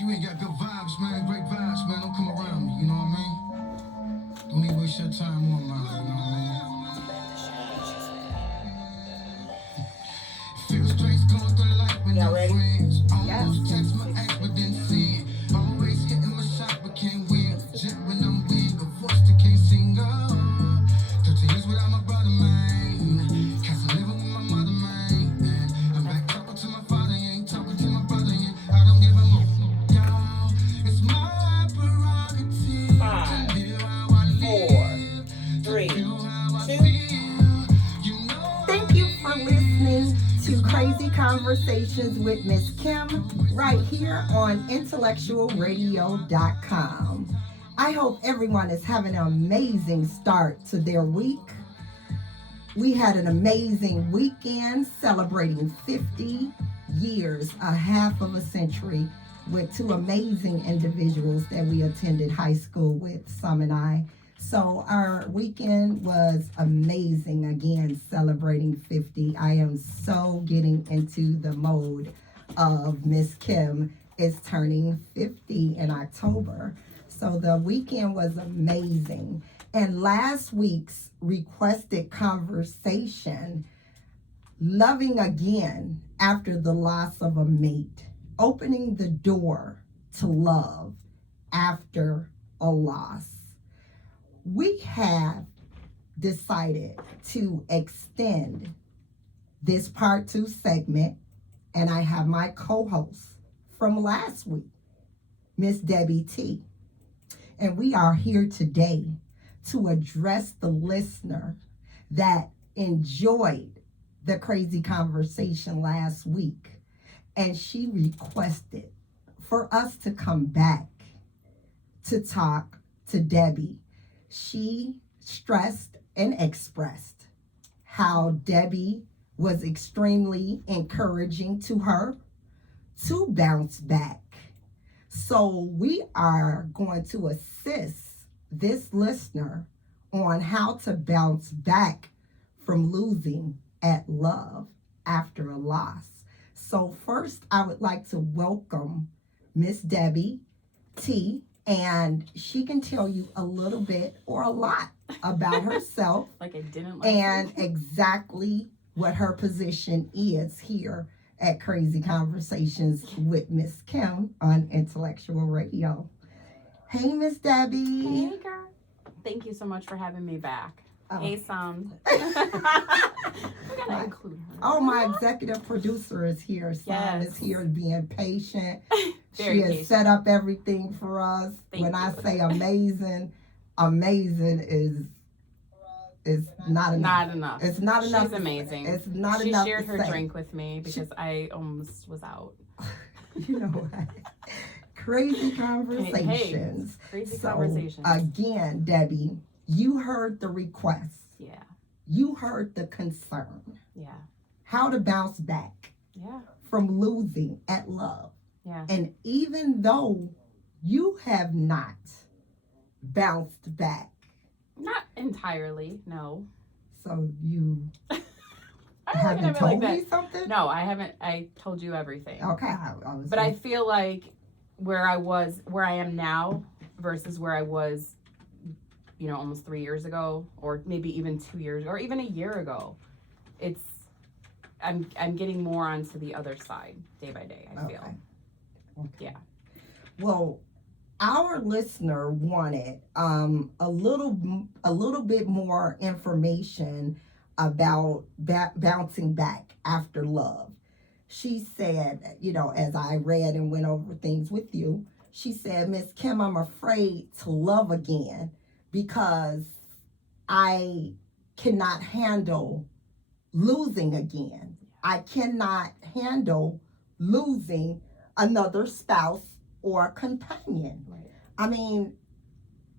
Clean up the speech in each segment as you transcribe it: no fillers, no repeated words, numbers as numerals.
You ain't got good vibes, man. Great vibes, man. Don't come around me, you know what I mean? Don't even waste your time on mine, you know what I mean? Feel strange going through life when Y'all you're ready? friends. Yes. Almost text my ex, but didn't see it. Always hitting my shot, but can't win. Jet when I'm weak, a voice that can't sing. Oh, 13 years without my brother, man. Cause I'm living with my mother, man. I'm back talking to my father, ain't talking to my brother, and I don't give a fuck. Y'all, it's my prerogative Five, to live how I 4, live, to 3, feel how I 2. feel. You know Thank you for listening to Crazy Conversations with Miss Kim right here on intellectualradio.com. I hope everyone is having an amazing start to their week. We had an amazing weekend celebrating 50 years, a half of a century, with two amazing individuals that we attended high school with, Sam and I. So our weekend was amazing, again, celebrating 50. I am so getting into the mode of Miss Kim is turning 50 in October. So the weekend was amazing. And last week's requested conversation, loving again after the loss of a mate, opening the door to love after a loss. We have decided to extend this part 2 segment, and I have my co-host from last week, Miss Debbie T. And we are here today to address the listener that enjoyed the crazy conversation last week. And she requested for us to come back to talk to Debbie. She stressed and expressed how Debbie was extremely encouraging to her to bounce back. So we are going to assist this listener on how to bounce back from losing at love after a loss. So first, I would like to welcome Miss Debbie T, and she can tell you a little bit or a lot about herself like I didn't and exactly what her position is here at Crazy Conversations with Miss Kim on Intellectual Radio. Hey, Miss Debbie. Hey, girl. Thank you so much for having me back. Oh. Hey, Sam. We gotta include her. Oh, my executive producer is here. Sam Yes. is here being patient. Very She has patient. set up everything for us. Thank I you. say amazing, amazing is not enough. Not enough. It's not enough. She's amazing. It's not she enough. She shared to her say. drink with me because I almost was out. You know what? Crazy conversations. Crazy So, conversations. Again, Debbie, you heard the request. Yeah. You heard the concern. Yeah. How to bounce back Yeah. from losing at love. Yeah. And even though you have not bounced back, Not entirely, no. so you I don't haven't have it told like me that. something? No, I haven't. I told you everything. Okay. I was But I feel like where I am now versus where I was, almost 3 years ago, or maybe even 2 years, or even a year ago, I'm getting more onto the other side day by day. I feel. Okay. Yeah. Well, our listener wanted a little bit more information about bouncing back after love. She said, as I read and went over things with you, she said, Miss Kim, I'm afraid to love again because I cannot handle losing again. I cannot handle losing another spouse or companion. Right. I mean,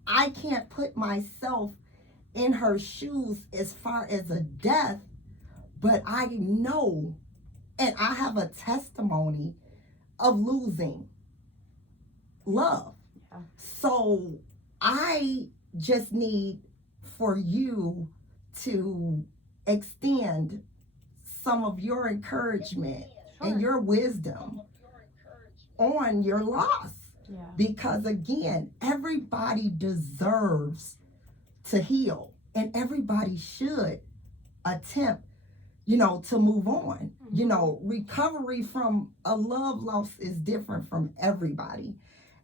I can't put myself in her shoes as far as a death, but I know, and I have a testimony of losing love. Yeah. So I just need for you to extend some of your encouragement and your wisdom on your loss. Yeah. Because again, everybody deserves to heal, and everybody should attempt, to move on. Recovery from a love loss is different from everybody.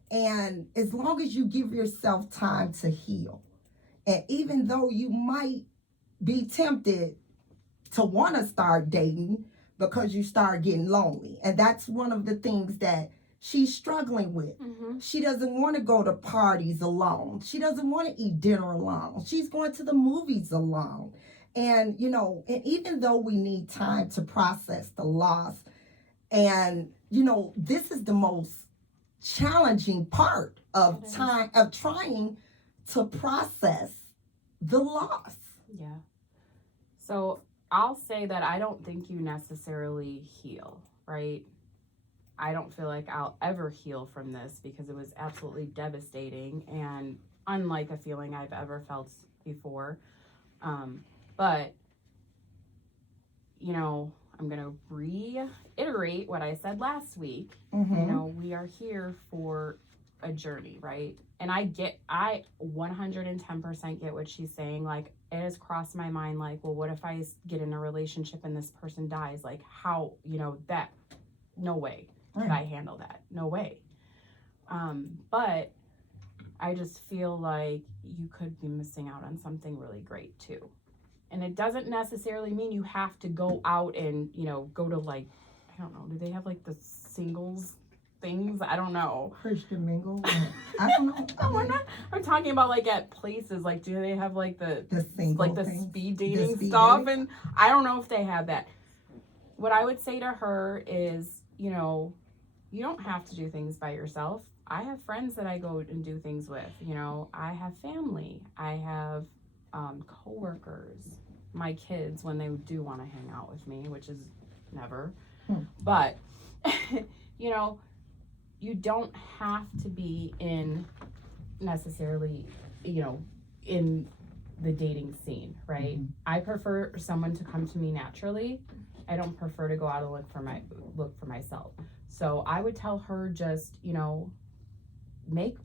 And as long as you give yourself time to heal, and even though you might be tempted to want to start dating because you start getting lonely, and that's one of the things that she's struggling with. Mm-hmm. She doesn't want to go to parties alone. She doesn't want to eat dinner alone. She's going to the movies alone. And, and even though we need time to process the loss, and, this is the most challenging part of time, of trying to process the loss. Yeah. So I'll say that I don't think you necessarily heal, right? I don't feel like I'll ever heal from this because it was absolutely devastating and unlike a feeling I've ever felt before. But, I'm going to reiterate what I said last week. Mm-hmm. We are here for a journey, right? And I 110% get what she's saying. Like, it has crossed my mind, like, well, what if I get in a relationship and this person dies? Like, how, that, no way could I handle that. No way. But I just feel like you could be missing out on something really great too. And it doesn't necessarily mean you have to go out and, go to like, I don't know, do they have like the singles things? I don't know. Christian mingle? I don't know. I'm talking about like at places, like do they have like the single like the things? speed dating The speed stuff? dating? And I don't know if they have that. What I would say to her is, you don't have to do things by yourself. I have friends that I go and do things with. I have family. I have coworkers, my kids when they do want to hang out with me, which is never. But, you don't have to be in necessarily, in the dating scene, right? Mm-hmm. I prefer someone to come to me naturally. I don't prefer to go out and look for myself. So I would tell her just,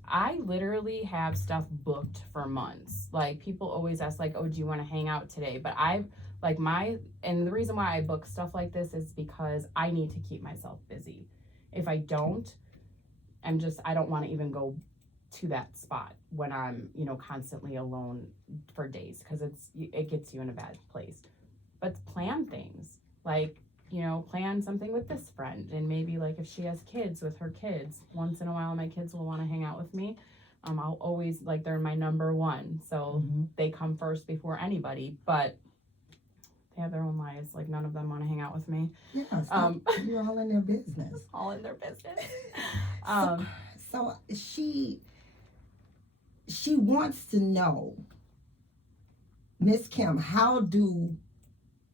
I literally have stuff booked for months. Like, people always ask, like, oh, do you want to hang out today? But and the reason why I book stuff like this is because I need to keep myself busy. If I don't, I don't want to even go to that spot when I'm, constantly alone for days, because it gets you in a bad place. But plan things, like, plan something with this friend, and maybe like if she has kids, with her kids, once in a while my kids will want to hang out with me. I'll always, like, they're my number one, so they come first before anybody, but they have their own lives. Like, none of them want to hang out with me. Yeah, you're all in their business. All in their business. So she wants to know, Miss Kim, how do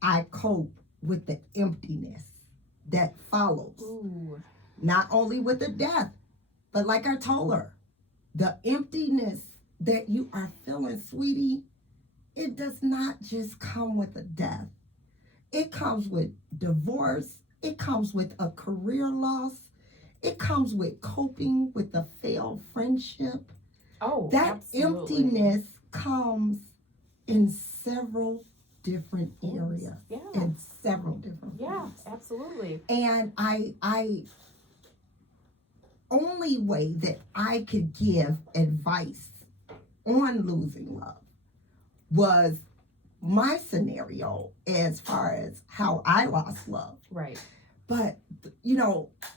I cope with the emptiness that follows? Ooh. Not only with the death, but like I told her, the emptiness that you are feeling, sweetie, it does not just come with a death. It comes with divorce. It comes with a career loss. It comes with coping with a failed friendship. Oh, that absolutely. Emptiness comes in several different areas. Yeah. In several different Yeah, ways. absolutely. And I only way that I could give advice on losing love was my scenario as far as how I lost love. Right. But,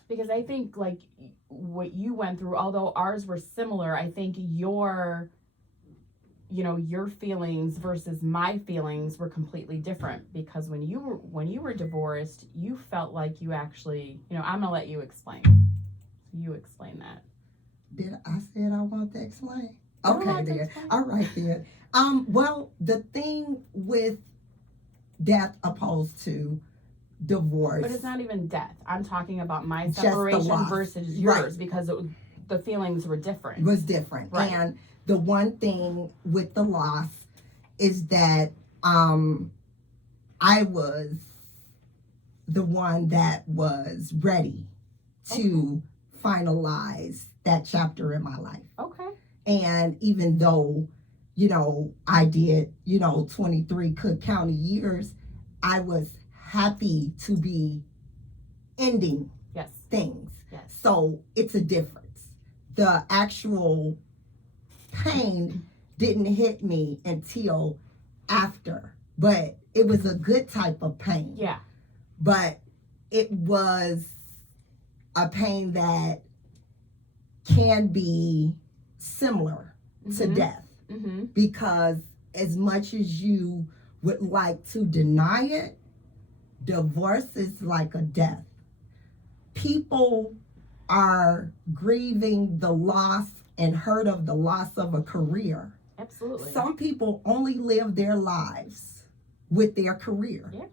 because I think, like, what you went through, although ours were similar, I think your feelings versus my feelings were completely different, because when you were divorced, you felt like you actually, I'm gonna let you explain. You explain that. Did I said I want to explain? You Okay, don't have to then. explain. All right, then. Well, the thing with death opposed to divorce. But it's not even death. I'm talking about my Just the separation loss. versus yours, Right. because the feelings were different. was different. Right. And the one thing with the loss is that I was the one that was ready to finalize that chapter in my life. Okay. And even though, I did, 23 Cook County years, I was happy to be ending Yes. things. Yes. So it's a difference. The actual pain didn't hit me until after, but it was a good type of pain. Yeah. But it was a pain that can be similar to death, Mm-hmm. because as much as you would like to deny it, divorce is like a death. People are grieving the loss and hurt of the loss of a career. Absolutely. Some people only live their lives with their career. Yes.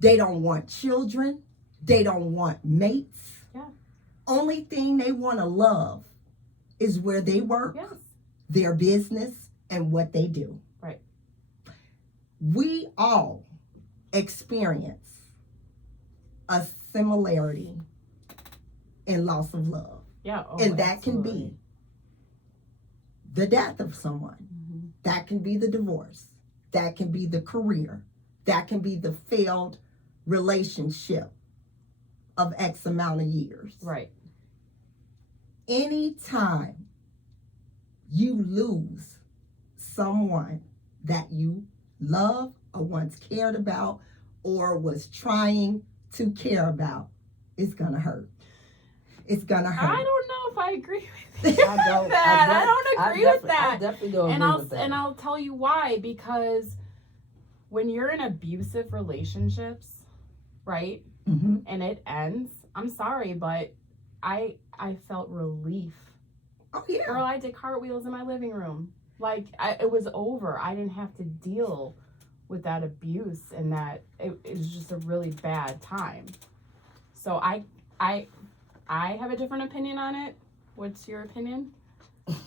They don't want children. They don't want mates. Yeah. Only thing they want to love is where they work, Yes. their business, and what they do. Right. We all experience a similarity in loss of love. Yeah. Oh, And that can absolutely. be the death of someone. Mm-hmm. That can be the divorce. That can be the career. That can be the failed relationship of X amount of years. Right. Anytime you lose someone that you love or once cared about or was trying to care about, it's gonna hurt. It's gonna hurt. I don't know if I agree with you I don't. with that. I don't agree with I that. definitely don't And agree with that. I'll tell you why. Because when you're in abusive relationships, right, Mhm. and it ends, I'm sorry, but I felt relief. Oh yeah. Girl, I did cartwheels in my living room. Like it was over. I didn't have to deal with that abuse, and that it was just a really bad time. So I have a different opinion on it. What's your opinion?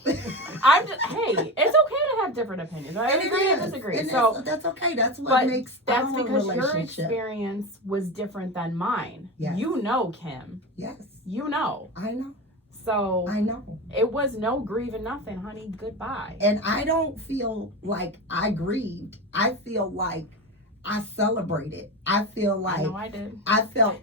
Hey, it's okay to have different opinions. I And it agree and is. disagree. And So that's okay. That's what but makes that's our because your relationship. experience was different than mine. Yes. You know, Kim. Yes, You know. I know. So I know. it was no grieving nothing, honey. Goodbye. And I don't feel like I grieved. I feel like I celebrated. I feel I like know I did. I felt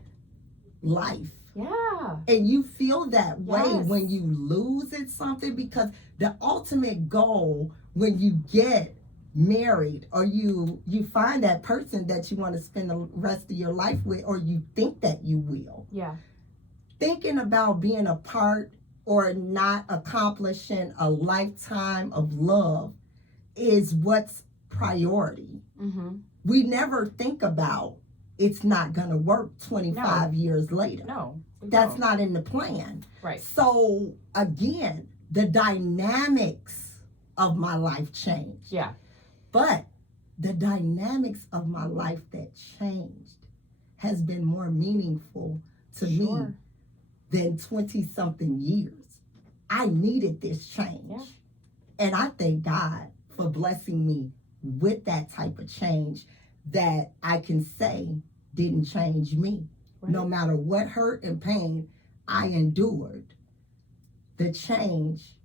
life. Yeah. And you feel that way Yes. when you lose at something, because the ultimate goal when you get married or you find that person that you want to spend the rest of your life with, or you think that you will, Yeah. thinking about being a part or not accomplishing a lifetime of love is what's priority. Mm-hmm. We never think about it's not going to work 25 years later. No. we That's don't. not in the plan. Right. So again, the dynamics of my life changed. Yeah. But the dynamics of my life that changed has been more meaningful to me Sure. than 20 something years. I needed this change. Yeah. And I thank God for blessing me with that type of change that I can say didn't change me. Right. No matter what hurt and pain I endured, the change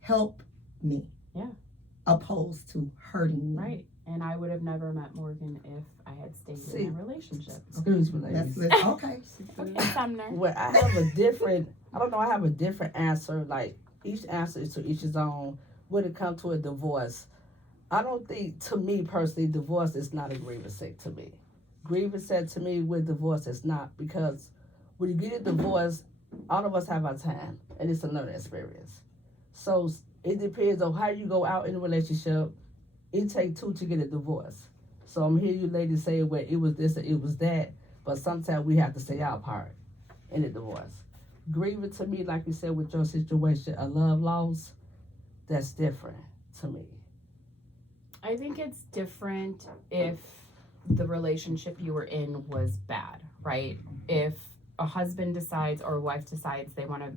helped me. Yeah. Opposed to hurting me. Right. And I would have never met Morgan if I had stayed See. in a relationship. Excuse me, That's ladies. okay. Okay, Sumner. Well, I have a different. I don't know. I have a different answer. Like each answer is to each his own. When it comes to a divorce, I don't think, to me personally, divorce is not a grievance set to me. Grievance set to me with divorce is not, because when you get a divorce, all of us have our time, and it's a learning experience. So it depends on how you go out in a relationship. It takes two to get a divorce. So I'm hearing you ladies say, well, it was this or it was that, but sometimes we have to say our part in a divorce. Grieving to me, like you said with your situation, a love loss, that's different to me. I think it's different if the relationship you were in was bad, right? If a husband decides or a wife decides they want to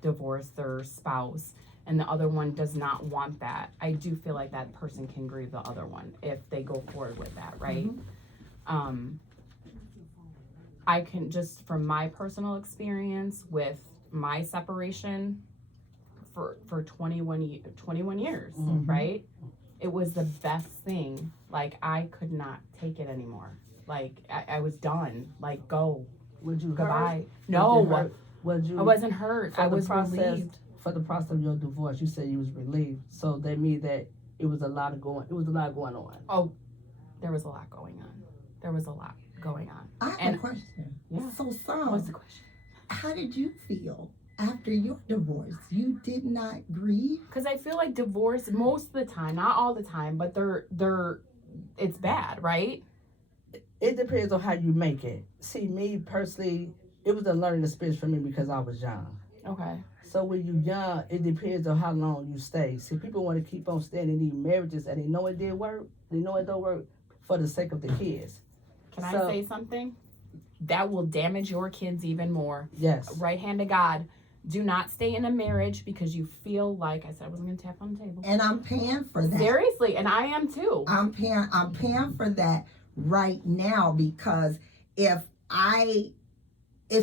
divorce their spouse and the other one does not want that, I do feel like that person can grieve the other one if they go forward with that, right? I can just, from my personal experience with my separation for 21 years, Mhm. right? It was the best thing. Like, I could not take it anymore. Like, I was done. Like, go. Would you Goodbye. hurt? No, Would you hurt? Would you? I wasn't hurt. I For the was process- relieved. For the process of your divorce, you said you was relieved. So that means that it was a lot going on. There was a lot going on. There was a lot going on. I have And- a question. Yeah. So, What's Psalm, the question? how did you feel after your divorce? You did not grieve? Because I feel like divorce most of the time, not all the time, but it's bad, right? It depends on how you make it. See, me personally, it was a learning experience for me because I was young. Okay. So when you're young, it depends on how long you stay. See, people want to keep on staying in these marriages and they know it did work. They know it don't work for the sake of the kids. Can So- I say something? That will damage your kids even more. Yes. Right hand to God. Do not stay in a marriage because you feel like I said I wasn't gonna tap on the table. And I'm paying for that. Seriously, and I am too. I'm paying for that right now because if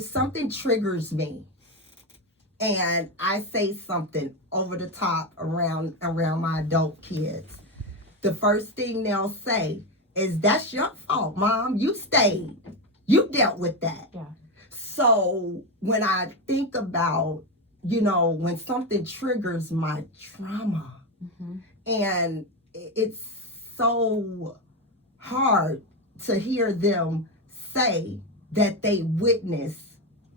something triggers me and I say something over the top around my adult kids, the first thing they'll say is, "That's your fault, Mom. You stayed. You dealt with that." Yeah. So when I think about, when something triggers my trauma, hmm and it's so hard to hear them say that they witness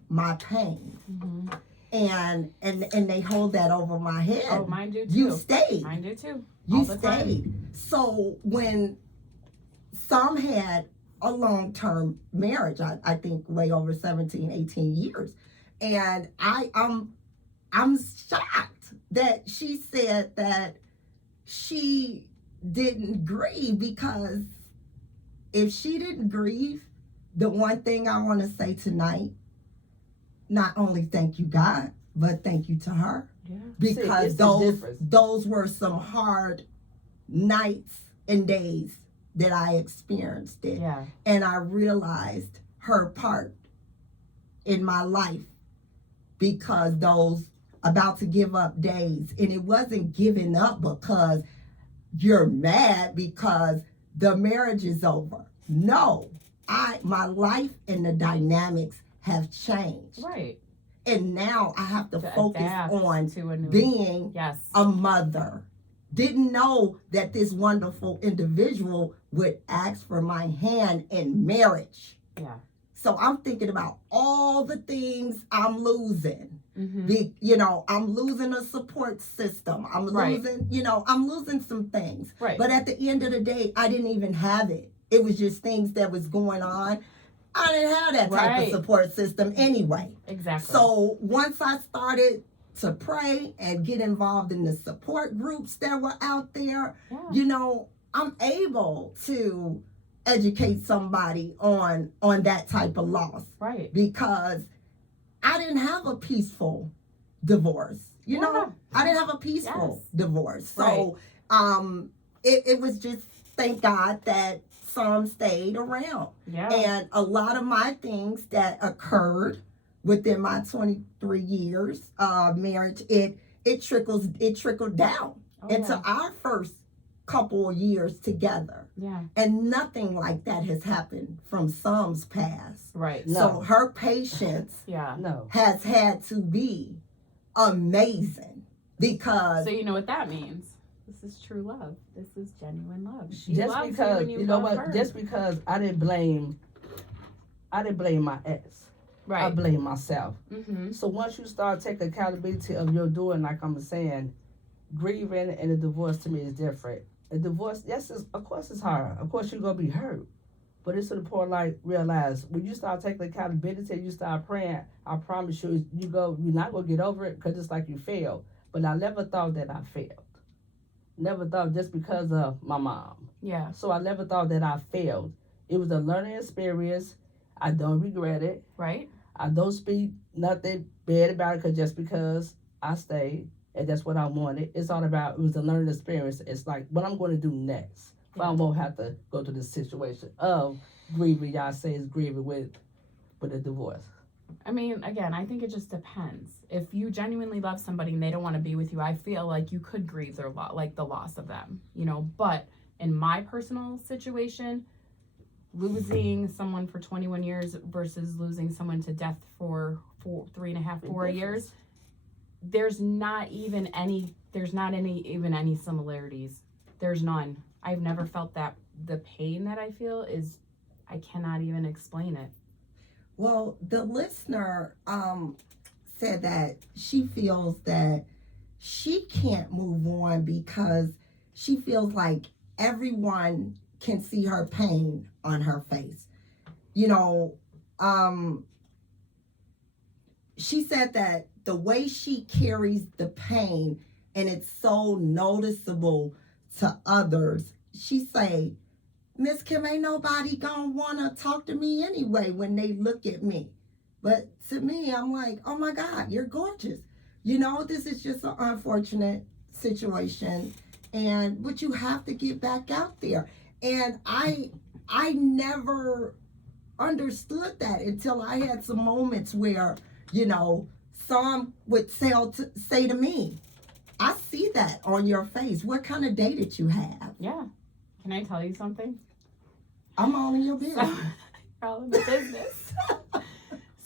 my pain, hmm and they hold that over my head. Oh, mine do too. You stayed. Mine do too. You all the time. stayed. So when some had a long-term marriage, I think way over 17, 18 years, and I'm shocked that she said that she didn't grieve, because if she didn't grieve, the one thing I want to say tonight, not only thank you God, but thank you to her, Yeah. because it's the difference. those were some hard nights and days that I experienced it. Yeah. And I realized her part in my life, because those about to give up days, and it wasn't giving up because you're mad because the marriage is over. No, my life and the dynamics have changed, Right. and now I have to focus adapt on to a new. being Yes. a mother. Didn't know that this wonderful individual would ask for my hand in marriage. Yeah. So I'm thinking about all the things I'm losing. hmm I'm losing a support system. I'm Right. losing some things. Right. But at the end of the day, I didn't even have it. It was just things that was going on. I didn't have that type Right. of support system anyway. Exactly. So once I started to pray and get involved in the support groups that were out there, yeah. I'm able to educate somebody on that type of loss, Right. because I didn't have a peaceful divorce. Yeah. I didn't have a peaceful Yes. divorce. So it was just, thank God that some stayed around. Yeah. And a lot of my things that occurred within my 23 years of marriage, it trickled down Oh, into yeah. our first couple of years together. Yeah. And nothing like that has happened from Psalm's past. Right. No. So her patience Yeah. No. has had to be amazing, because So you know what that means. This is true love. This is genuine love. She Just loves because you when you know love what? her. Just because I didn't blame my ex. I right. blame myself. Mm-hmm. So once you start taking accountability of your doing, like I'm saying, grieving and a divorce to me is different. A divorce, yes, of course it's hard. Of course you're gonna be hurt. But it's to the point, like, realize when you start taking accountability and you start praying, I promise you, you're not gonna get over it, because it's like you failed. But I never thought that I failed. Never thought, just because of my mom. Yeah. So I never thought that I failed. It was a learning experience. I don't regret it. Right. I don't speak nothing bad about it, just because I stayed and that's what I wanted. It's all about, it was a learning experience. It's like what I'm going to do next. But I won't have to go through this situation of grieving. Y'all say is grieving with a divorce. I mean, again, I think it just depends. If you genuinely love somebody and they don't want to be with you, I feel like you could grieve their like the loss of them, you know. But in my personal situation, losing someone for 21 years versus losing someone to death for 3.5, 4 years, there's not even any similarities. There's none. I've never felt that. The pain that I feel is, I cannot even explain it. Well, the listener said that she feels that she can't move on because she feels like everyone can see her pain on her face. You know, she said that the way she carries the pain, and it's so noticeable to others, she say, Miss Kim, ain't nobody gonna wanna talk to me anyway when they look at me. But to me, I'm like, oh my God, you're gorgeous. You know, this is just an unfortunate situation, but you have to get back out there. And I never understood that until I had some moments where, you know, some would say to me, I see that on your face. What kind of day did you have? Yeah. Can I tell you something? I'm all in your business. You're all in the business.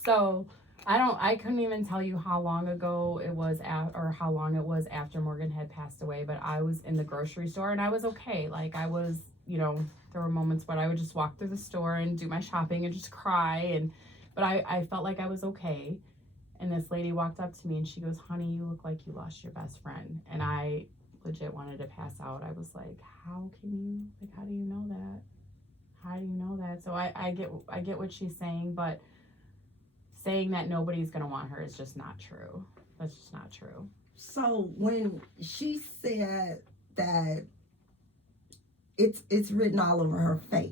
So I couldn't even tell you how long ago it was or how long it was after Morgan had passed away, but I was in the grocery store and I was okay. Like I was, you know, there were moments when I would just walk through the store and do my shopping and just cry, but I felt like I was okay. And this lady walked up to me and she goes, honey, you look like you lost your best friend. And I legit wanted to pass out. I was like, how do you know that? How do you know that? So I get what she's saying, but saying that nobody's gonna want her is just not true. That's just not true. So when she said that it's written all over her face,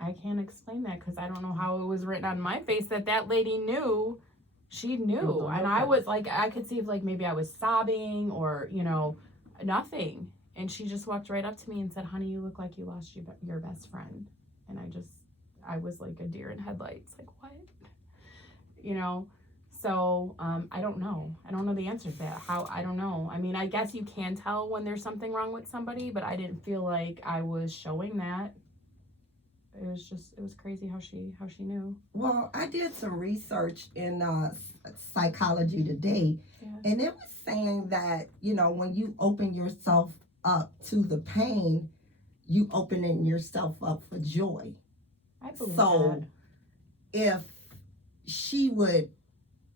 I can't explain that because I don't know how it was written on my face that lady knew. She knew. And I was like, I could see if like maybe I was sobbing or, you know, nothing. And she just walked right up to me and said, honey, you look like you lost your best friend. And I was like a deer in headlights. Like, what? You know? So I don't know. I don't know the answer to that. I don't know. I mean, I guess you can tell when there's something wrong with somebody, but I didn't feel like I was showing that. It was crazy how she knew. Well, I did some research in Psychology Today, and it was saying that, you know, when you open yourself up to the pain, you opening yourself up for joy. I believe so that. If she would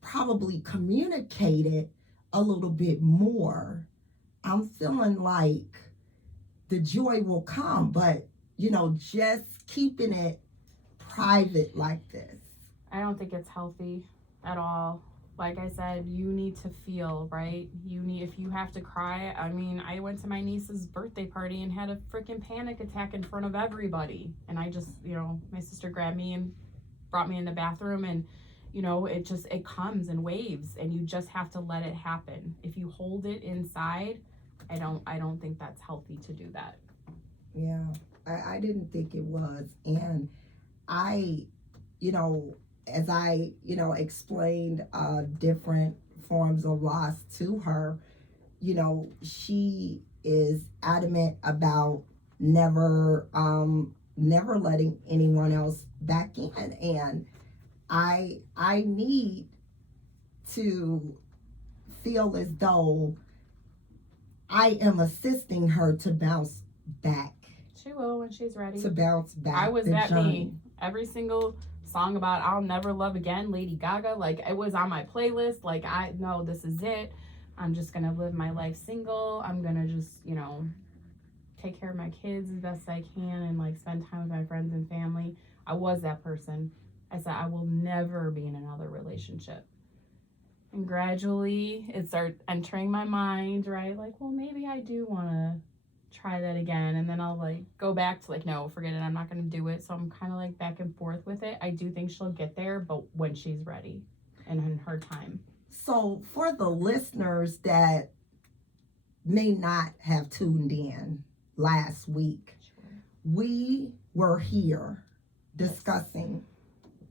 probably communicate it a little bit more, I'm feeling like the joy will come, but you know, just keeping it private like this, I don't think it's healthy at all. Like I said, you need to feel, right? If you have to cry. I mean, I went to my niece's birthday party and had a freaking panic attack in front of everybody. And I just, you know, my sister grabbed me and brought me in the bathroom, and, you know, it comes in waves, and you just have to let it happen. If you hold it inside, I don't think that's healthy to do that. Yeah. I didn't think it was. And I, you know, as I, you know, explained different forms of loss to her, you know, she is adamant about never letting anyone else back in. And I need to feel as though I am assisting her to bounce back. She will when she's ready. To bounce back. I was that me. Every single song about I'll Never Love Again, Lady Gaga, like it was on my playlist. Like I know this is it. I'm just gonna live my life single. I'm gonna just, you know, take care of my kids as best I can and like spend time with my friends and family. I was that person. I said I will never be in another relationship. And gradually it started entering my mind, right? Like, well, maybe I do wanna try that again, and then I'll like go back to like, no, forget it, I'm not gonna do it. So I'm kind of like back and forth with it. I do think she'll get there, but when she's ready and in her time. So for the listeners that may not have tuned in last week, we were here discussing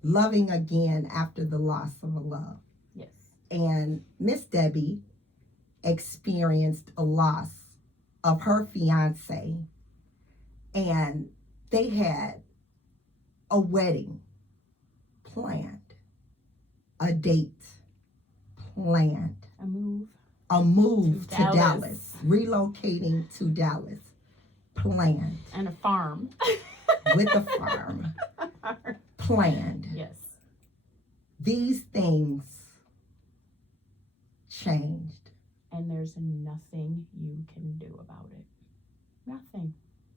loving again after the loss of a love. Yes. And Miss Debbie experienced a loss of her fiance, and they had a wedding planned, a date planned, A move. a move To to Dallas. Dallas, relocating to Dallas planned, And a farm. with a farm planned. Yes. These things changed. And there's nothing you can do about it. Nothing.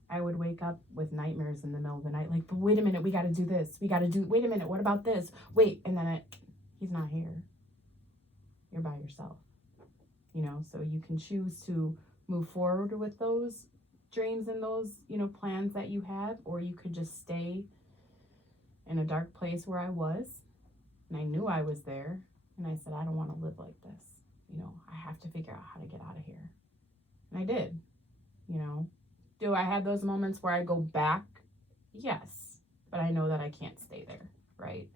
I would wake up with nightmares in the middle of the night, like, but wait a minute, we got to do this. Wait a minute, what about this? Wait, and then he's not here. You're by yourself. You know, so you can choose to move forward with those dreams and those, you know, plans that you have, or you could just stay in a dark place where I was, and I knew I was there, and I said, I don't want to live like this. You know, I have to figure out how to get out of here. And I did, you know. Do I have those moments where I go back? Yes. But I know that I can't stay there, right?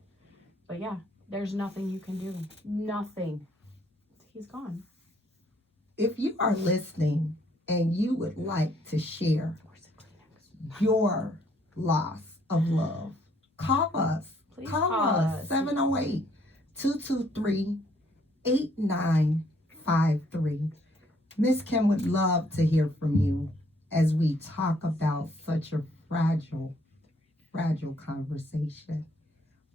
But yeah, there's nothing you can do. Nothing. He's gone. If you are listening and you would like to share your loss of love, call us. Please Call call us. us. 708-223-8953. Miss Kim would love to hear from you as we talk about such a fragile conversation.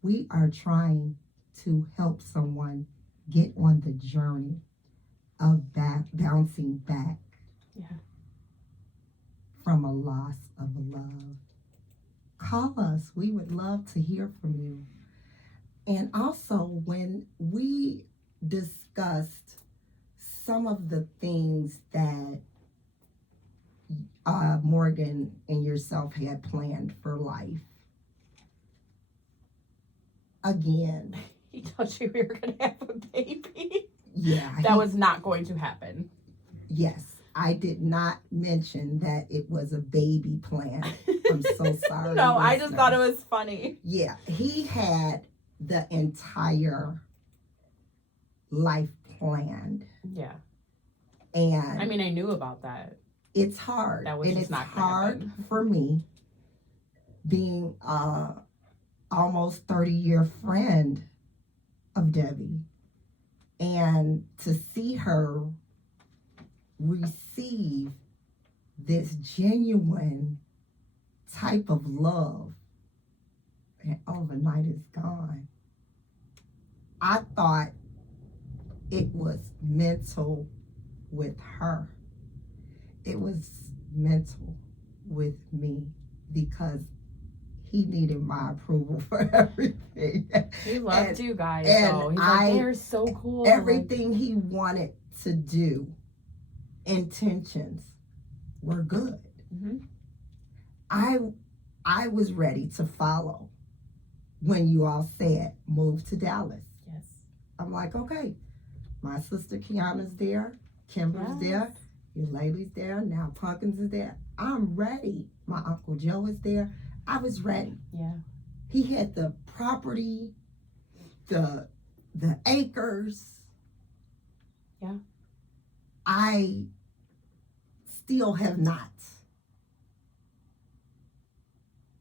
We are trying to help someone get on the journey of bouncing back from a loss of love. Call us. We would love to hear from you. And also, when we discussed some of the things that Morgan and yourself had planned for life, again, He told you we were going to have a baby. yeah, That was not going to happen. yes. I did not mention that it was a baby plan. I'm so sorry. No, I just listeners. thought it was funny. Yeah, he had the entire life planned, Yeah. and I mean, I knew about that. it's hard. That was and just it's not gonna hard happen. for me, being almost 30-year friend of Debbie, and to see her receive this genuine type of love and overnight it's gone. I thought it was mental with her. It was mental with me because he needed my approval for everything. He loved And- you guys, and though. He's I- like, they're so cool. Everything he wanted to do, intentions were good. Mhm. I was ready to follow when you all said move to Dallas. Yes. I'm like, okay, my sister Kiana's there, Kimber's there, your lady's there, now Pumpkins is there. I'm ready. My Uncle Joe is there. I was ready. Yeah. He had the property, the acres. Yeah. I still have not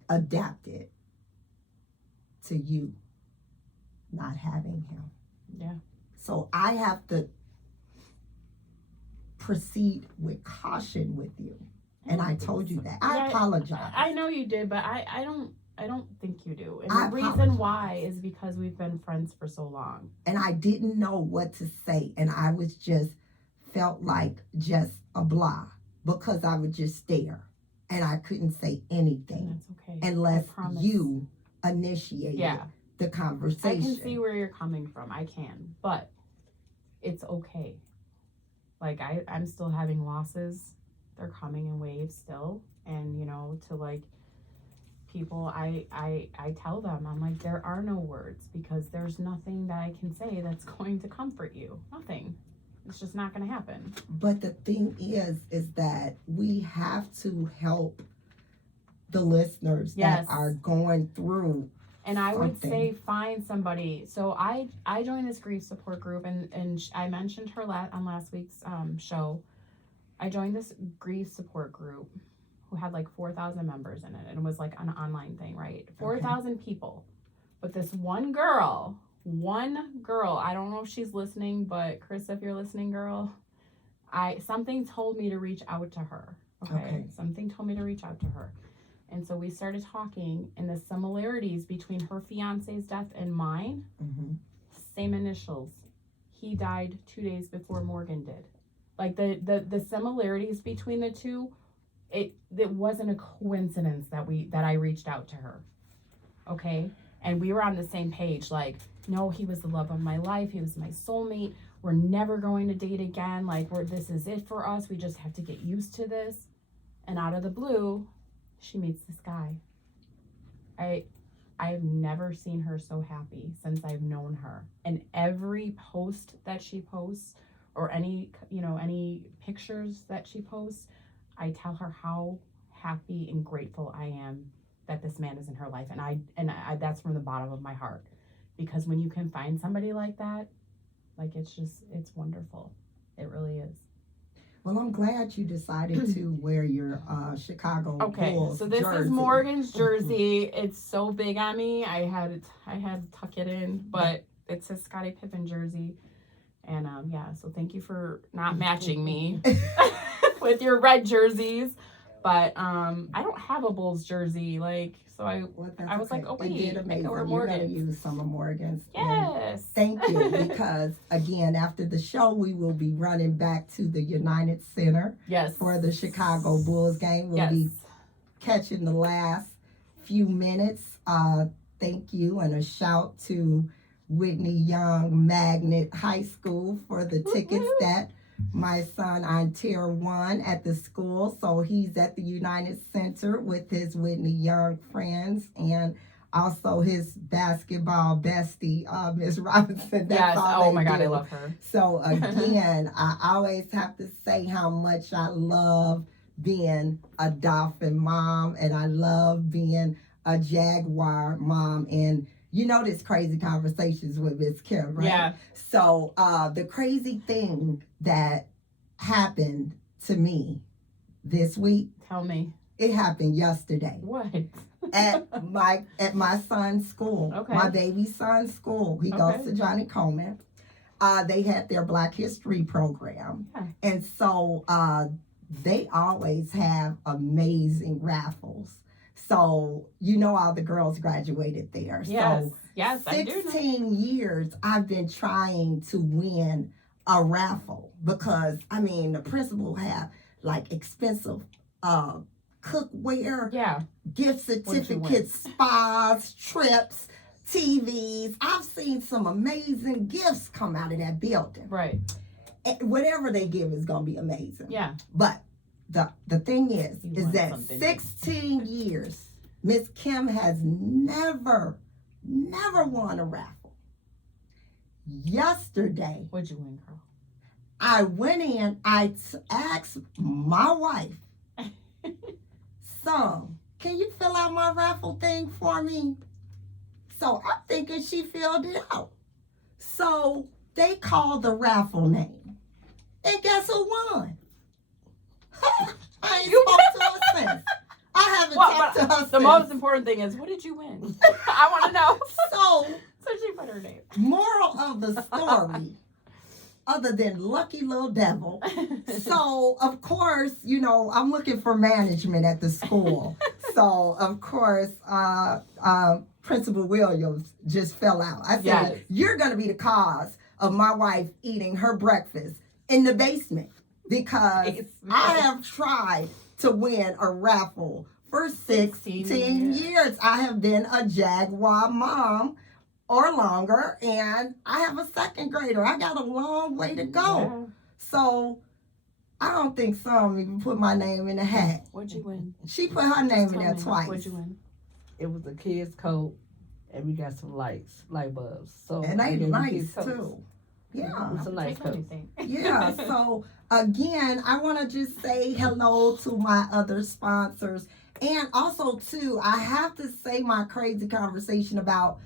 adapted to you not having him. Yeah. So I have to proceed with caution with you. And I told you that. I Yeah, apologize. I know you did, but I don't think you do. And I the reason apologize. why is because we've been friends for so long. And I didn't know what to say. And I was just felt like just a blah because I would just stare and I couldn't say And anything that's okay. unless I promise. you initiated Yeah. the I conversation. can see where you're coming from. I can. But it's okay. Like I'm still having losses. They're coming in waves still. And you know, to like people I tell them, I'm like, there are no words because there's nothing that I can say that's going to comfort you. Nothing. It's just not gonna happen. But the thing is that we have to help the listeners Yes. that are going through And I would something. say find somebody. So I joined this grief support group, and I mentioned her on last week's show. I joined this grief support group who had like 4,000 members in it, and it was like an online thing, right? 4,000 people. But this one girl, I don't know if she's listening, but Chris, if you're listening, girl, something told me to reach out to her. Okay. Something told me to reach out to her. And so we started talking, and the similarities between her fiance's death and mine, same initials. He died 2 days before Morgan did. Like the similarities between the two, it wasn't a coincidence that I reached out to her. Okay? And we were on the same page, like, no, he was the love of my life. He was my soulmate. We're never going to date again. Like, this is it for us. We just have to get used to this. And out of the blue, she meets this guy. I've never seen her so happy since I've known her. And every post that she posts, or any pictures that she posts, I tell her how happy and grateful I am that this man is in her life. And I that's from the bottom of my heart. Because when you can find somebody like that, like, it's wonderful. It really is. Well, I'm glad you decided to wear your Chicago Bulls so this jersey. is Morgan's jersey. It's so big on me. I had to tuck it in, but it's a Scottie Pippen jersey. And so thank you for not matching me with your red jerseys. But I don't have a Bulls jersey, like, so I was like, oh wait, I can wear You're Morgan's. gonna use some of Morgan's. Yes. Thank you, because again, after the show, we will be running back to the United Center Yes. for the Chicago Bulls game. We'll be catching the last few minutes. Thank you, and a shout to Whitney Young Magnet High School for the tickets that my son Antir won at the school. So he's at the United Center with his Whitney Young friends, and also his basketball bestie, Miss Robinson. That's all oh they my God, do. I love her. So again, I always have to say how much I love being a Dolphin mom, and I love being a Jaguar mom. And you know, this crazy conversations with Miss Kim, right? Yeah. So the crazy thing that happened to me this week, Tell me. it happened yesterday What? at my son's school. Okay. My baby son's school. He goes to Johnny Coleman. They had their Black History program. Yeah. And so they always have amazing raffles. So, you know, all the girls graduated there. Yes. So Yes, I do know. 16 years I've been trying to win a raffle, because, I mean, the principal have like expensive cookware, Yeah. gift certificates, spas, trips, TVs. I've seen some amazing gifts come out of that building. Right. And whatever they give is going to be amazing. Yeah. But the thing is You want that something. 16 years, Miss Kim has never won a raffle. Yesterday, What'd you win, girl? I went in, I asked my wife, so, can you fill out my raffle thing for me? So I'm thinking she filled it out. So they called the raffle name. And guess who won? I ain't spoke to her since. I haven't talked to her since. The most important thing is, what did you win? I want to know. So, she put her name. moral of the story, other than lucky little devil. So, of course, you know, I'm looking for management at the school. So, of course, Principal Williams just fell out. I said, Yes. You're going to be the cause of my wife eating her breakfast in the basement, because I have tried to win a raffle for 16 years. I have been a Jaguar mom or longer, and I have a second grader. I got a long way to go. Yeah. So I don't think some even put my name in the hat. What'd you win? She put her name in there Tell me, twice. What'd you win? It was a kid's coat, and we got some light bulbs. So And I they gave the nice kids coats. too. Yeah. It's a nice Take coat. anything. Yeah. So again, I want to just say hello to my other sponsors And also too, I have to say my crazy conversation about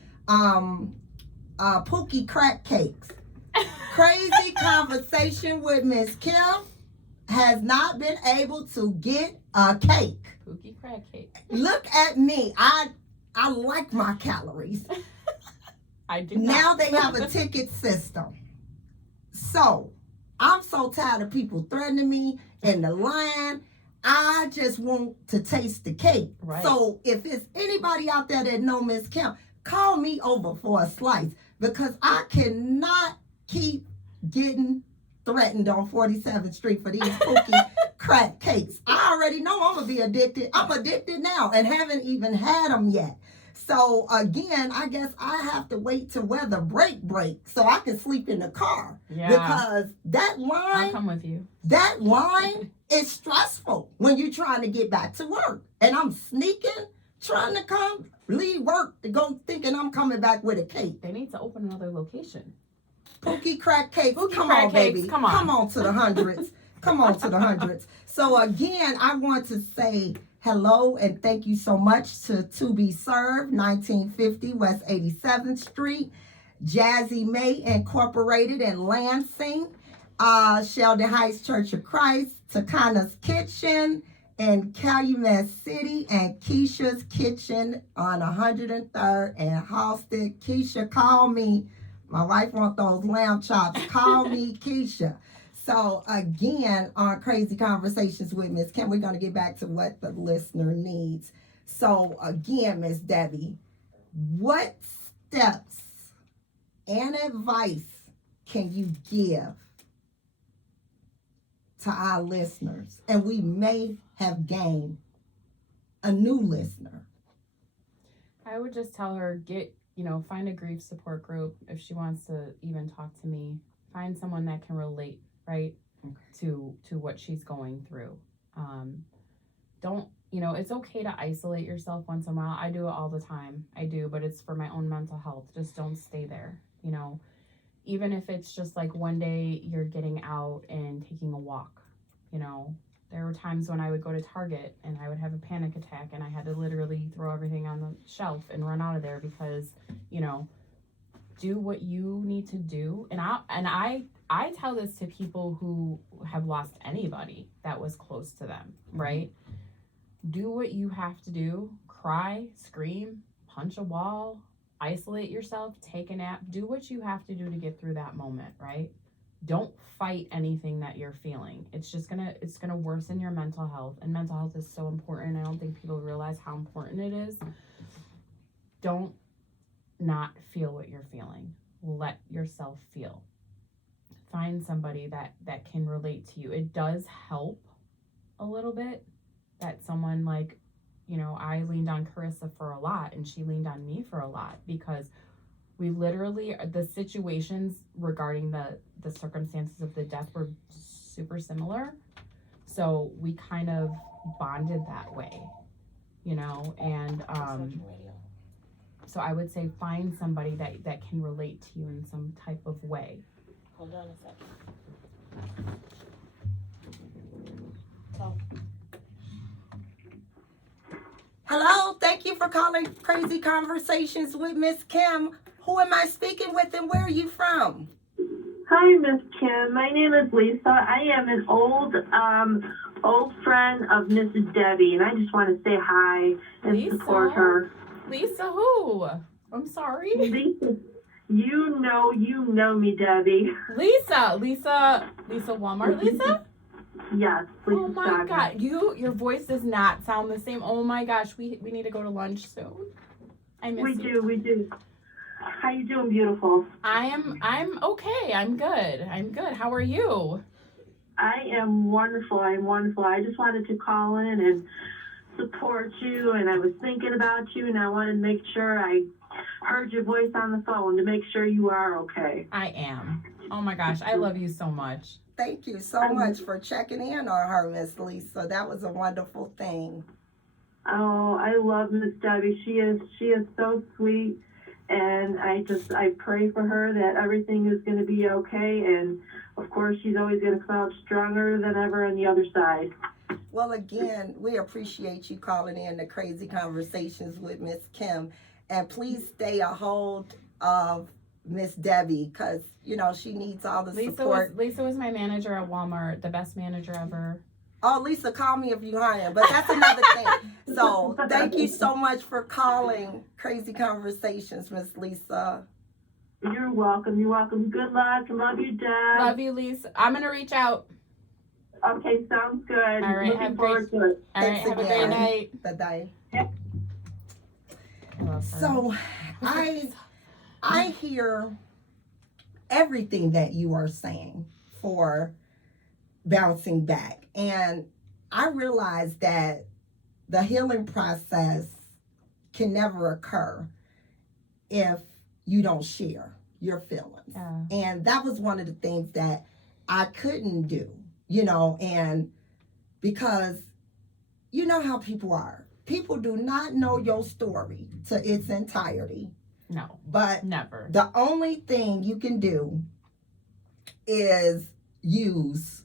Pookie crack cakes. Crazy conversation with Miss Kim has not been able to get a cake. Pookie crack cake. Look at me. I like my calories. I do Now not. they have a ticket system. So I'm so tired of people threatening me in the line. I just want to taste the cake. Right. So if it's anybody out there that know Miss Kim, call me over for a slice because I cannot keep getting threatened on 47th Street for these Pookie crack cakes. I already know I'm going to be addicted. I'm addicted now and haven't even had them yet. So again, I guess I have to wait till weather break so I can sleep in the car. Yeah. Because that I'll line, come with you. that line is stressful when you're trying to get back to work. And I'm sneaking, trying to leave work to go thinking I'm coming back with a cake. They need to open another location. Pookie crack cakes. Pookie Come crack on, cakes, baby. come on. Come on to the hundreds. Come on to the hundreds. So again, I want to say hello and thank you so much to Be Served, 1950 West 87th Street, Jazzy May Incorporated in Lansing, Sheldon Heights Church of Christ, Takana's Kitchen in Calumet City, and Keisha's Kitchen on 103rd and Halsted. Keisha, call me. My wife wants those lamb chops. Call me Keisha. So again, on Crazy Conversations with Miss Kim, we're going to get back to what the listener needs. So again, Miss Debbie, what steps and advice can you give to our listeners? And we may have gained a new listener. I would just tell her, find a grief support group if she wants to even talk to me. Find someone that can relate, right, to what she's going through. It's okay to isolate yourself once in a while. I do it all the time. I do, but it's for my own mental health. Just don't stay there, Even if it's just like one day you're getting out and taking a walk, There were times when I would go to Target and I would have a panic attack and I had to literally throw everything on the shelf and run out of there because, do what you need to do. And I tell this to people who have lost anybody that was close to them, right? Do what you have to do. Cry, scream, punch a wall, isolate yourself, take a nap, do what you have to do to get through that moment, right? Don't fight anything that you're feeling. It's gonna worsen your mental health, and mental health is so important. I don't think people realize how important it is. Don't not feel what you're feeling. Let yourself feel. Find somebody that can relate to you. It does help a little bit that someone like, I leaned on Carissa for a lot and she leaned on me for a lot because we literally, the situations regarding the circumstances of the death were super similar. So we kind of bonded that way, and so I would say find somebody that can relate to you in some type of way. Hold on a second. Oh. Hello, thank you for calling Crazy Conversations with Miss Kim. Who am I speaking with and where are you from? Hi, Miss Kim. My name is Lisa. I am an old friend of Mrs. Debbie, and I just want to say hi and Lisa? support her. Lisa who? I'm sorry. Lisa, you know me, Debbie. Lisa Walmart, Lisa? Yes, Lisa. Oh my Scott. God, your voice does not sound the same. Oh my gosh, we need to go to lunch soon. I miss you. We do. How you doing, beautiful? I'm okay. I'm good. How are you? I am wonderful. I just wanted to call in and support you, and I was thinking about you, and I wanted to make sure I heard your voice on the phone to make sure you are okay. I am. Oh my gosh, I love you so much. Thank you so much for checking in on her, Miss Lisa. That was a wonderful thing. Oh, I love Miss Debbie. She is so sweet, and I pray for her that everything is going to be okay, and of course she's always going to come out stronger than ever on the other side. Well, again, we appreciate you calling in the Crazy Conversations with Miss Kim. And please stay a hold of Miss Debbie, because, you know, she needs all the support. Lisa was my manager at Walmart, the best manager ever. Oh, Lisa, call me if you hire. But that's another thing. So thank you so much for calling Crazy Conversations, Miss Lisa. You're welcome. You're welcome. Good luck. Love you, Deb. Love you, Lisa. I'm gonna reach out. Okay, sounds good. All right, Looking forward to it. All right, Thanks have a again. great night. Bye-bye. I love her. So I hear everything that you are saying for bouncing back. And I realize that the healing process can never occur if you don't share your feelings. Yeah. And that was one of the things that I couldn't do, you know, and because you know how people are. People do not know your story to its entirety. No, But never. the only thing you can do is use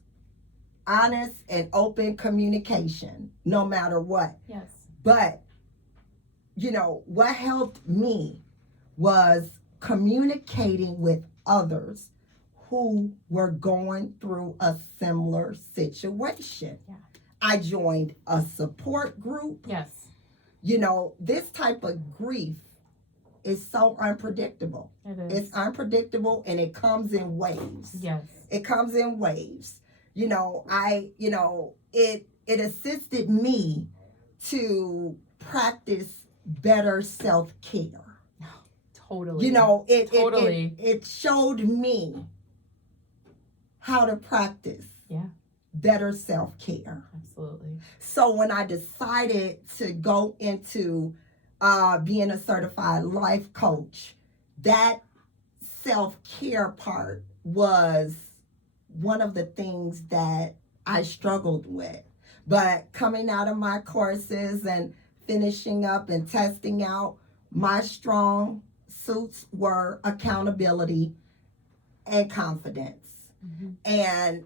honest and open communication, no matter what. Yes. But, you know, what helped me was communicating with others who were going through a similar situation. Yeah. I joined a support group. Yes. You know, this type of grief is so unpredictable. It is. It's unpredictable and it comes in waves. Yes. It comes in waves. You know, it assisted me to practice better self-care. Totally. You know, Totally. it showed me how to practice Yeah. better self-care. Absolutely. So when I decided to go into being a certified life coach, that self-care part was one of the things that I struggled with. But coming out of my courses and finishing up and testing out, my strong suits were accountability and confidence. Mm-hmm. And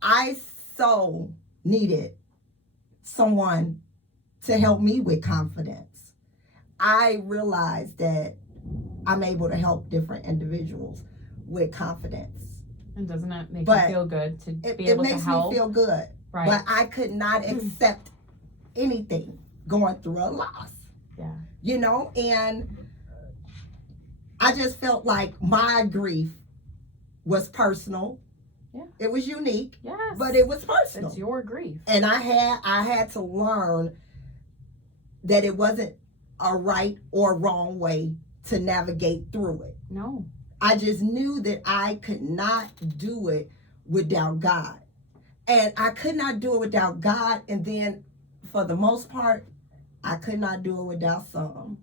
I so needed someone to help me with confidence. I realized that I'm able to help different individuals with confidence. And doesn't that make But you feel good to It, be it able to makes help? me feel good, Right. but I could not accept anything going through a loss, Yeah. you know, and I just felt like my grief was personal. Yeah. It was unique, Yes. but it was personal. It's your grief. And I had to learn that it wasn't a right or wrong way to navigate through it. No. I just knew that I could not do it without God. And I could not do it without God. And then for the most part, I could not do it without some,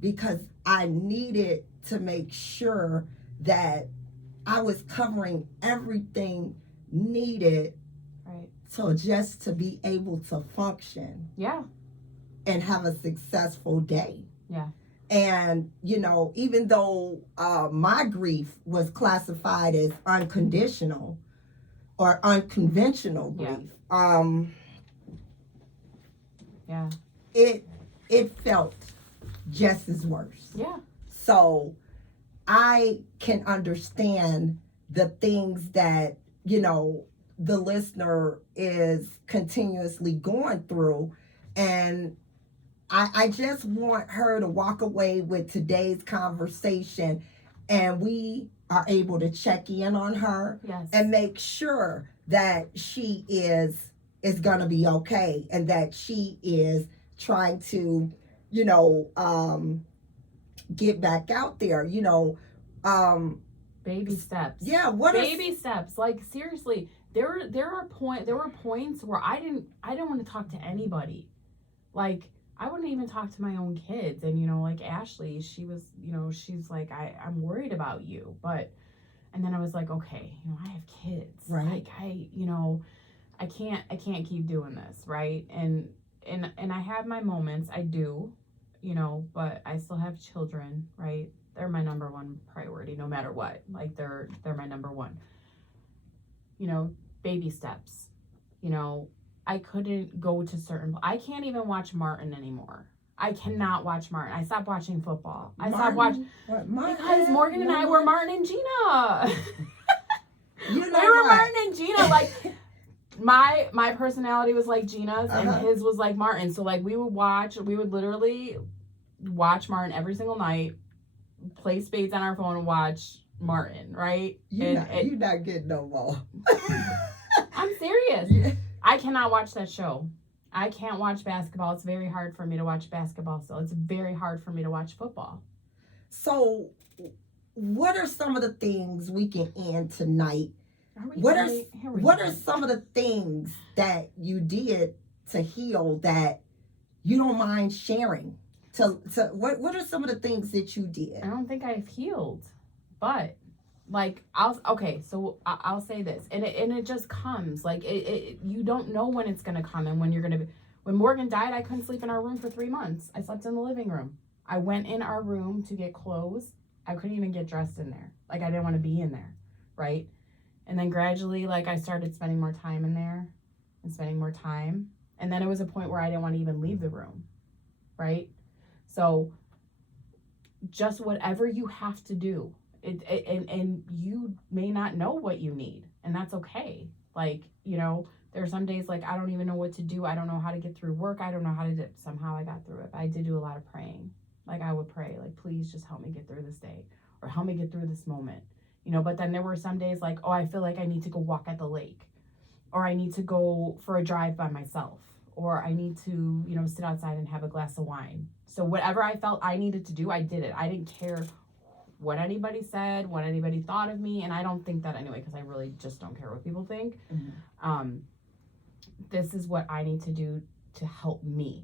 because I needed to make sure that I was covering everything needed Right. so just to be able to function Yeah. and have a successful day. Yeah. And, you know, even though my grief was classified as unconditional or unconventional grief, Yeah. it felt just as worse. Yeah. So I can understand the things that, you know, the listener is continuously going through. And I just want her to walk away with today's conversation, and we are able to check in on her Yes. and make sure that she is gonna be okay, and that she is trying to, you know, get back out there, you know. Baby steps. Yeah, what Baby steps. Like, seriously, there were points where I didn't want to talk to anybody. Like, I wouldn't even talk to my own kids. And, you know, like Ashley, she was, you know, she's like, I'm worried about you. And then I was like, okay, you know, I have kids. Right. Like, you know, I can't keep doing this. Right. And I have my moments, I do, you know, but I still have children, right? They're my number one priority, no matter what. Like, they're my number one. You know, baby steps. You know, I couldn't go to certain. I can't even watch Martin anymore. I cannot watch Martin. I stopped watching football. I stopped watching because Morgan and I were Martin and Gina. You know we were what? Martin and Gina. Like my personality was like Gina's, and his was like Martin. So like we would literally watch Martin every single night, play spades on our phone, and watch Martin. Right? You're not getting no more. I'm serious. Yeah. I cannot watch that show. I can't watch basketball. It's very hard for me to watch basketball still. It's very hard for me to watch football. So, what are some of the things we can end tonight? What are some of the things that you did to heal that you don't mind sharing? What are some of the things that you did? I don't think I've healed, but like I'll say this, and it just comes. Like it you don't know when it's gonna come and when you're gonna be. When Morgan died, I couldn't sleep in our room for 3 months. I slept in the living room. I went in our room to get clothes. I couldn't even get dressed in there. Like I didn't want to be in there, right? And then gradually, like I started spending more time in there, and spending more time, and then it was a point where I didn't want to even leave the room, right? So just whatever you have to do. And you may not know what you need, and that's okay. Like, you know, there are some days like I don't even know what to do. I don't know how to get through work. I don't know how to do it. Somehow I got through it. But I did do a lot of praying. Like I would pray, like, please just help me get through this day, or help me get through this moment. You know, but then there were some days like, oh, I feel like I need to go walk at the lake, or I need to go for a drive by myself, or I need to, you know, sit outside and have a glass of wine. So whatever I felt I needed to do, I did it. I didn't care what anybody said, what anybody thought of me, and I don't think that anyway, because I really just don't care what people think. Mm-hmm. This is what I need to do to help me,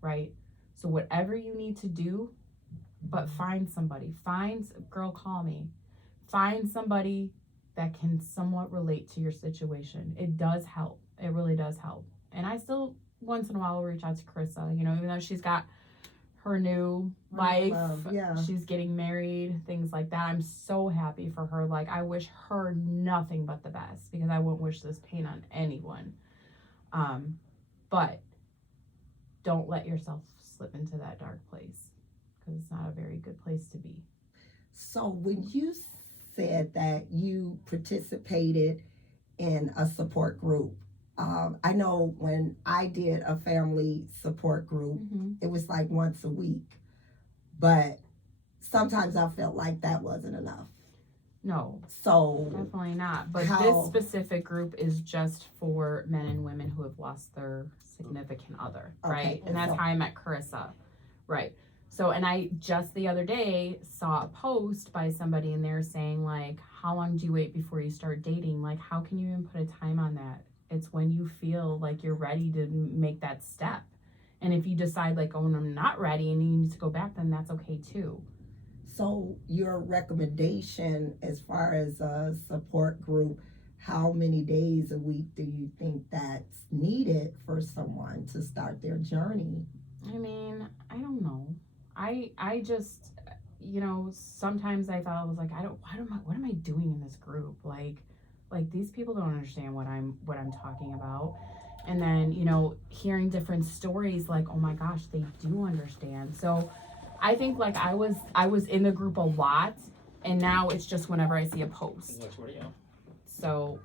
right? So whatever you need to do, but find somebody. Call me. Find somebody that can somewhat relate to your situation. It does help. It really does help. And I still, once in a while, will reach out to Carissa, you know, even though she's got her new life, she's getting married, things like that. I'm so happy for her. Like, I wish her nothing but the best, because I wouldn't wish this pain on anyone. But don't let yourself slip into that dark place, because it's not a very good place to be. So when you said that you participated in a support group, I know when I did a family support group, it was like once a week, but sometimes I felt like that wasn't enough. No, so definitely not. But this specific group is just for men and women who have lost their significant other, right? And that's how I met Carissa, right? So, and I just the other day saw a post by somebody in there saying, like, how long do you wait before you start dating? Like, how can you even put a time on that? It's when you feel like you're ready to make that step. And if you decide like, oh, I'm not ready and you need to go back, then that's okay too. So your recommendation as far as a support group, how many days a week do you think that's needed for someone to start their journey? I mean, I don't know. I just, you know, sometimes I thought, I was like, what am I doing in this group? Like these people don't understand what I'm talking about. And then, you know, hearing different stories, like, oh my gosh, they do understand. So I think like I was in the group a lot, and now it's just whenever I see a post. So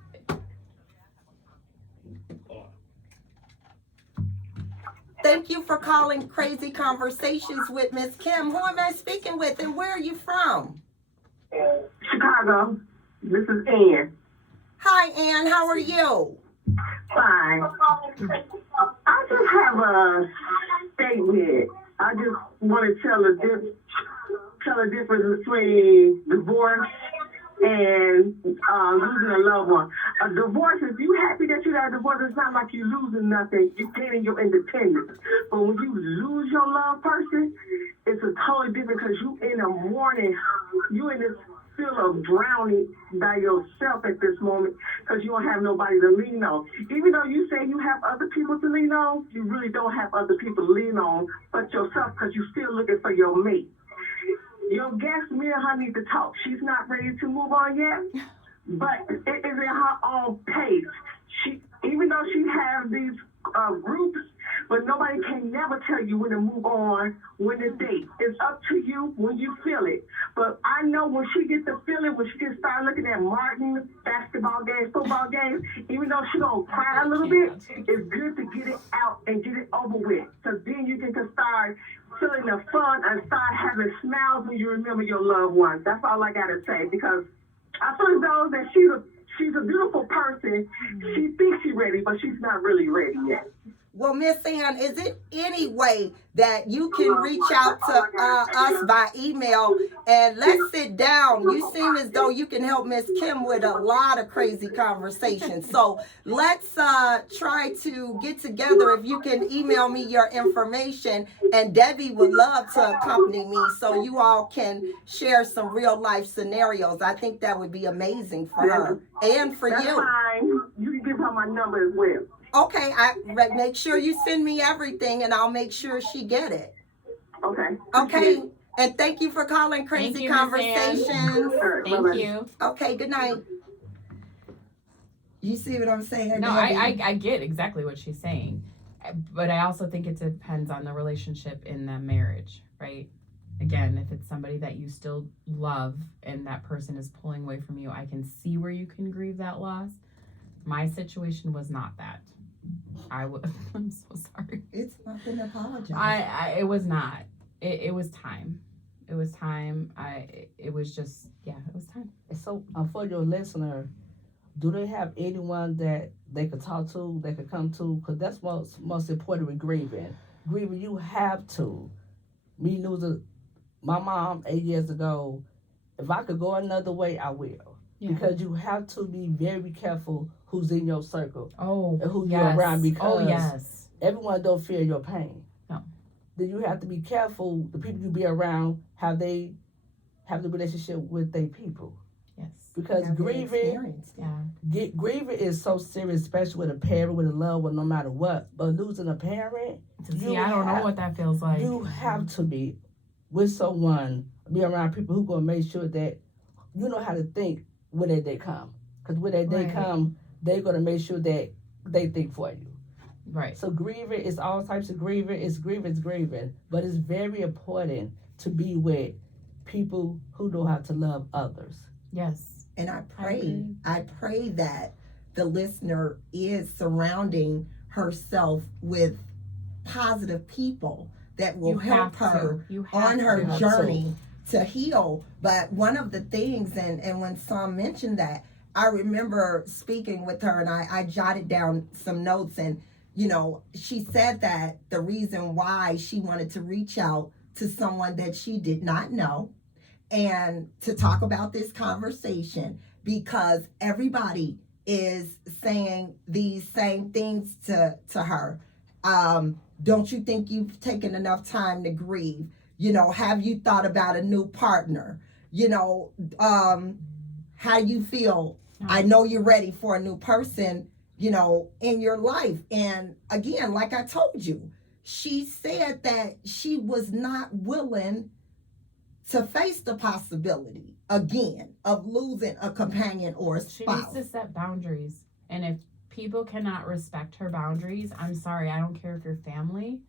thank you for calling Crazy Conversations with Miss Kim. Who am I speaking with, and where are you from? Chicago. This is Ann. Hi, Ann. How are you? Fine. I just have a statement. I just want to tell a difference between divorce and losing a loved one. A divorce, if you happy that you got a divorce, it's not like you losing nothing. You're gaining your independence. But when you lose your loved person, it's a totally different, because you in the morning, you in this feel of drowning by yourself at this moment, because you don't have nobody to lean on. Even though you say you have other people to lean on, you really don't have other people to lean on but yourself, because you're still looking for your mate. Your guest, me and her need to talk. She's not ready to move on yet, but it is in her own pace. Even though she has these tell you when to move on, when to date. It's up to you when you feel it. But I know when she gets the feeling, when she gets start looking at Martin basketball games, football games, even though she gonna cry a little bit, it's good to get it out and get it over with. So then you can start feeling the fun and start having smiles when you remember your loved ones. That's all I gotta say, because I feel as though that she's a beautiful person. She thinks she's ready, but she's not really ready yet. Well, Miss Ann, is it any way that you can reach out to us by email and let's sit down? You seem as though you can help Miss Kim with a lot of crazy conversations. So let's try to get together. If you can email me your information, and Debbie would love to accompany me so you all can share some real life scenarios. I think that would be amazing for her and for That's you. fine. You can give her my number as well. Okay, make sure you send me everything, and I'll make sure she get it. Okay. Okay, and thank you for calling Crazy Thank you, Miss Ann. Conversations. Thank you. Okay, good night. You see what I'm saying? No, Debbie? I get exactly what she's saying, but I also think it depends on the relationship in the marriage, right? Again, if it's somebody that you still love and that person is pulling away from you, I can see where you can grieve that loss. My situation was not that. I'm so sorry. It's nothing to apologize. It was not. It was time. It was time. It was just, it was time. So for your listener, do they have anyone that they could talk to, they could come to? Because that's most important with grieving. Grieving, you have to. Me losing my mom 8 years ago, if I could go another way, I will. Yeah. Because you have to be very careful who's in your circle Oh, and who yes. you're around, because yes. everyone don't feel your pain. No. Then you have to be careful the people you be around, how they have the relationship with their people. Yes. Because Have you grieving experienced it? Yeah. grieving is so serious, especially with a parent, with a loved one, no matter what. But losing a parent, See, I don't know what that feels like. you have to be with someone, be around people who gonna make sure that you know how to think when that day come. Because when that day Right. come, they're gonna make sure that they think for you. Right. So grieving is all types of grieving. It's grieving. But it's very important to be with people who know how to love others. Yes. And I agree. pray that the listener is surrounding herself with positive people that will You help have her to. You have on her to. journey to heal. But one of the things, and when Sam mentioned that, I remember speaking with her, and I jotted down some notes, and she said that the reason why she wanted to reach out to someone that she did not know and to talk about this conversation, because everybody is saying these same things to her. Don't you think you've taken enough time to grieve? Have you thought about a new partner? How you feel? I know you're ready for a new person, in your life. And again, like I told you, she said that she was not willing to face the possibility again of losing a companion or a She spouse. needs to set boundaries. And if people cannot respect her boundaries, I'm sorry, I don't care if you're family,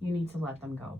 you need to let them go.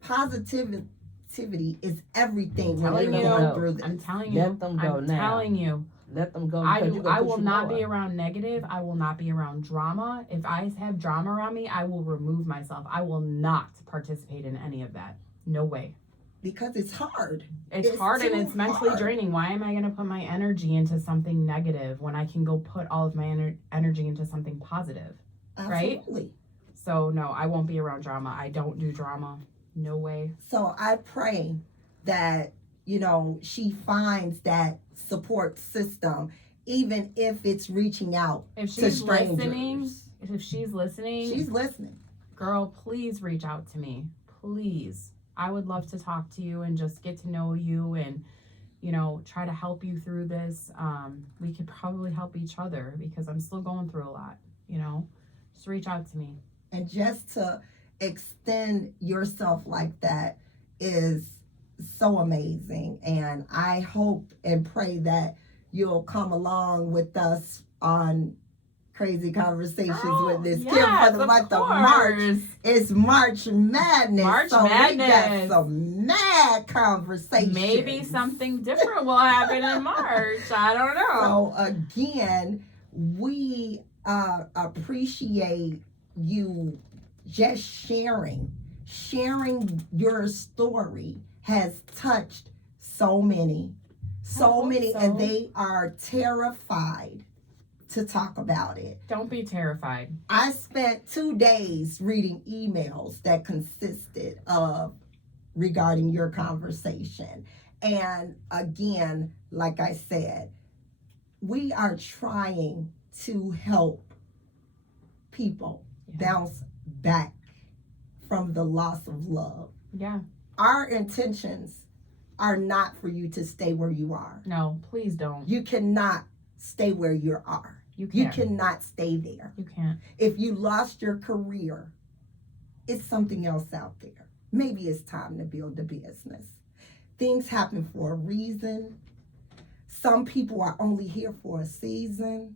Positivity is everything when Telling you're you, going through this. I'm telling you. Let them go I'm now. telling you. Let them go. I because you're gonna I push will you not more. be around negative. I will not be around drama. If I have drama around me, I will remove myself. I will not participate in any of that. No way. Because it's hard. It's hard and too it's mentally hard. draining. Why am I going to put my energy into something negative when I can go put all of my energy into something positive? Right? Absolutely. So no, I won't be around drama. I don't do drama. No way. So I pray that, she finds that support system, even if it's reaching out If to she's strangers. listening, if she's listening, She's listening. girl, please reach out to me. Please. I would love to talk to you and just get to know you and, try to help you through this. We could probably help each other because I'm still going through a lot, Just reach out to me. And just to extend yourself like that is so amazing. And I hope and pray that you'll come along with us on Crazy Conversations Girl, with Miss Kim yes, for the month of March. course. It's March Madness. March so we Madness. got some mad conversations. Maybe something different will happen in March. I don't know. So again, we appreciate you just sharing your story has touched so many, and they are terrified to talk about it. Don't be terrified. I spent 2 days reading emails that consisted of regarding your conversation. And again, like I said, we are trying to help people bounce back from the loss of love. Yeah. Our intentions are not for you to stay where you are. No, please don't. You cannot stay where you are. You You can't. cannot stay there. You can't. If you lost your career, it's something else out there. Maybe it's time to build a business. Things happen for a reason. Some people are only here for a season.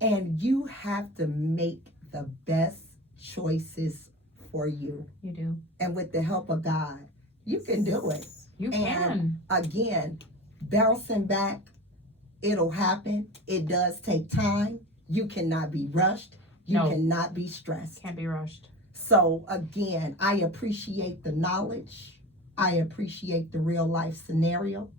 And you have to make the best choices for you. You do. And with the help of God, you can do it. You And can. again, bouncing back, it'll happen. It does take time. You cannot be rushed. You No. cannot be stressed. Can't be rushed. So again, I appreciate the knowledge. I appreciate the real life scenario.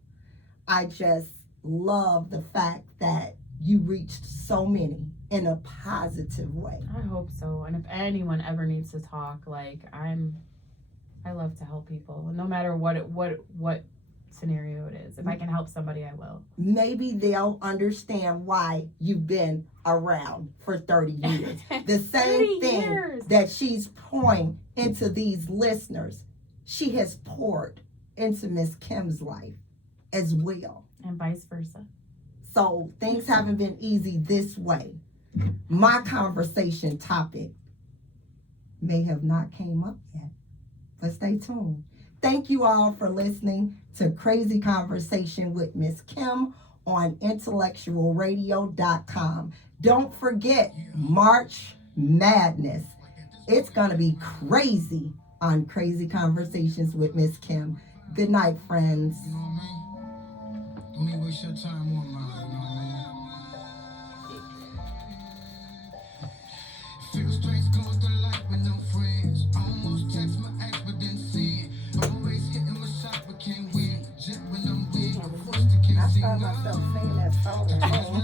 I just love the fact that you reached so many in a positive way. I hope so. And if anyone ever needs to talk, like I love to help people, no matter what scenario it is. If I can help somebody, I will. Maybe they'll understand why you've been around for 30 years. The 30 same thing years. that she's pouring into these listeners, she has poured into Miss Kim's life as well. And vice versa. So things haven't been easy this way. My conversation topic may have not came up yet, but stay tuned. Thank you all for listening to Crazy Conversation with Miss Kim on intellectualradio.com. Don't forget March Madness. It's going to be crazy on Crazy Conversations with Miss Kim. Good night, friends. You know what I mean? Don't even waste your time on mine, you know what I mean? Feel strange going with the light with no friends. Almost text my ex, but then sin. Always hitting my shot, but can't win. Jet when I'm weak, forced to can't I sing. found myself saying that song at home.